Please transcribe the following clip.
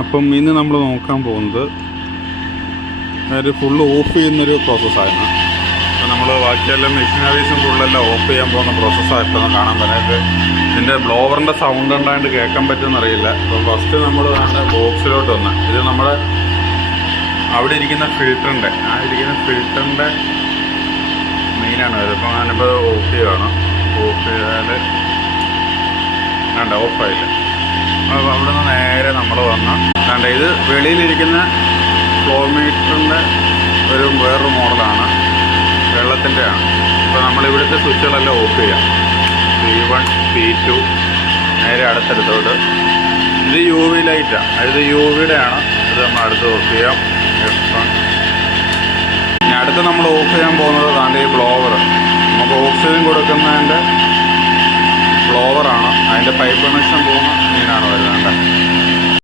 അപ്പം ഇന്ന് നമ്മൾ നോക്കാൻ പോകുന്നത് ഒരു ഫുള്ള് ഓഫ് ചെയ്യുന്നൊരു പ്രോസസ്സായിരുന്നു. അപ്പോൾ നമ്മൾ ബാക്കിയെല്ലാം മെഷീനറീസും ഫുള്ളെല്ലാം ഓഫ് ചെയ്യാൻ പോകുന്ന പ്രോസസ്സാണ് ഇപ്പോൾ കാണാൻ പറ്റുന്നത്. ഇതിൻ്റെ ബ്ലോവറിൻ്റെ സൗണ്ട് ഉണ്ടായിട്ട് കേൾക്കാൻ പറ്റുമെന്നറിയില്ല. അപ്പോൾ ഫസ്റ്റ് നമ്മൾ അതിൻ്റെ ബോക്സിലോട്ട് വന്ന് ഇത് നമ്മുടെ അവിടെ ഇരിക്കുന്ന ഫിൽറ്ററിൻ്റെ മെയിനാണ് ഇത്. അപ്പോൾ ഞാനിപ്പോൾ ഓഫ് ചെയ്യുകയാണ്. ഓഫ് ചെയ്താൽ വേണ്ട, ഓഫായില്ല. അപ്പോൾ അവിടെ നിന്ന് നേരെ നമ്മൾ വന്ന് വേണ്ട, ഇത് വെളിയിലിരിക്കുന്ന ഫ്ലോ മീറ്ററിൻ്റെ വേറൊരു മോഡലാണ്, വെള്ളത്തിൻ്റെ ആണ്. അപ്പോൾ നമ്മളിവിടുത്തെ സ്വിച്ചുകളെല്ലാം ഓഫ് ചെയ്യാം. P1 P2 നേരെ അടുത്തടുത്തോട്ട്. ഇത് UV ലൈറ്റാണ്, ഇത് UVയുടെ ആണ്. ഇത് നമ്മൾ അടുത്ത് ഓഫ് ചെയ്യാം. F1. ഇനി അടുത്ത് നമ്മൾ ഓഫ് ചെയ്യാൻ പോകുന്നത് അതിൻ്റെ ഈ ബ്ലോവർ, നമുക്ക് ഓക്സിജൻ കൊടുക്കുന്നതിൻ്റെ ബ്ലോവറാണ്. അതിൻ്റെ പൈപ്പ് കണക്ഷൻ പോകുന്ന മീനാണ് വരുന്നത്.